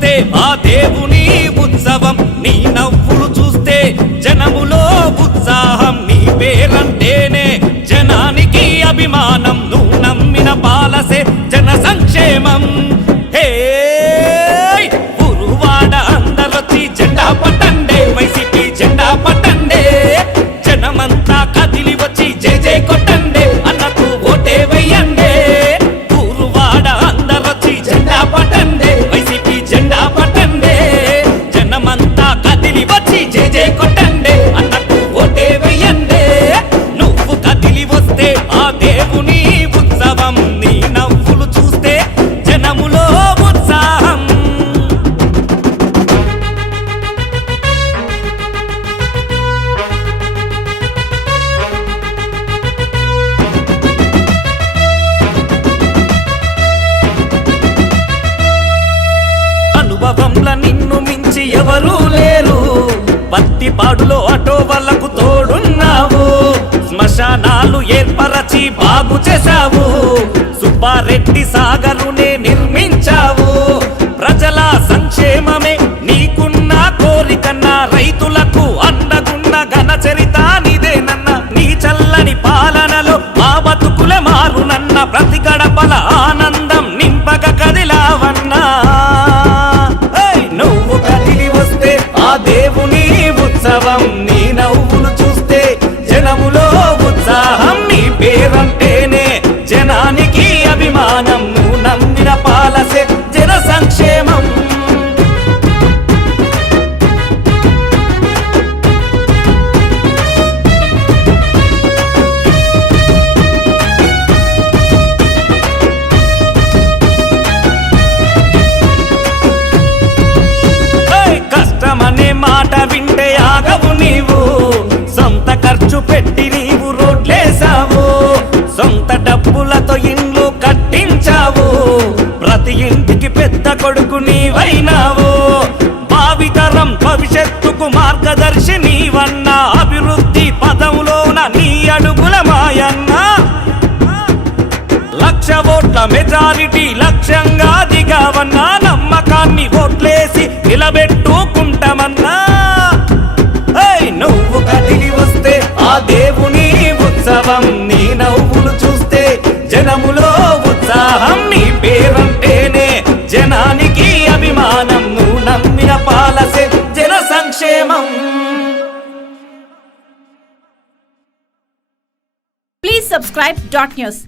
వస్తే ఆ దేవుని ఉత్సవం, నీ నవ్వులు చూస్తే జనములో ఉత్సాహం. నీ పేరంటేనే జనానికి అభిమానం, నువ్వు నమ్మిన పాలసే జన సంక్షేమం. హే ఊరువాడ అందరొచ్చి జెండా పట్టండే, వైసీపీ జెండా పట్టండే. జనమంతా కదిలి వచ్చి జై జై కొట్టండే, అన్నకు ఓటే వెయ్యండే. ఊరువాడ అందరొచ్చి జెండా పట్టండే, వైసీపీ జెండా పట్టండే. జనమంతా కదిలి వచ్చి జై జై కొట్టండే, అన్నకు ఓటే వెయ్యండే. నువ్వు కదిలి వస్తే ఆ దేవుని ఉత్సవం, నీ నవ్వులు చూస్తే జనములో ఉత్సాహం. అనుభవంలో నిన్ను మించి ఎవరూ లేరు, పత్తిపాడులో ఆటో వాళ్ళకు తోడున్నావు. శ్మశానాలు ఏర్పరచి బాగు చేశావు, సుబ్బారెడ్డి సాగరునే నిర్మించావు. ప్రజల సంక్షేమమే నీకున్న కోరికన్నా, రైతులకు అండగున్న ఘన చరిత నీదేనన్న. నీ చల్లని పాలనలో మా బతుకుల మారునన్న, ప్రతి గడపల ఆనందం నింపక కదిలావన్నా. నువ్వు కదిలి వస్తే ఆ దేవుని ఉత్సవం, నీ నవ్వులు చూస్తే జనములో ఉత్సాహం. నీ పేరంటేనే జనానికి అభిమానం, నువ్వు నమ్మిన పాలసే జన సంక్షేమం. కష్టమనే మాట వింటే ఆగవు నీవు, సొంత ఖర్చు పెట్టి నీవు రోడ్లేసావు. సొంత డబ్బులతో ఇండ్లు కట్టించావు, ప్రతి ఇంటికి పెద్ద కొడుకు నీవైనావు. భావితరం భవిష్యత్తుకు మార్గదర్శి నీవన్నా, అభివృద్ధి పదంలోన నీ అడుగుల మాయన్నా. 1,00,000 ఓట్ల మెజారిటీ లక్ష్యంగా దిగావన్నా, నమ్మకాన్ని ఓట్లేసి నిలబెట్టుకుంటామన్నా. నువ్వు కదిలి వస్తే ఆ దేవుని ఉత్సవం, నీ నవ్వులు చూస్తే జనములో ఉత్సాహం. నీ పేరంటేనే జనానికి అభిమానం, నువ్వు నమ్మిన పాలసే జన సంక్షేమం. Please subscribe .news.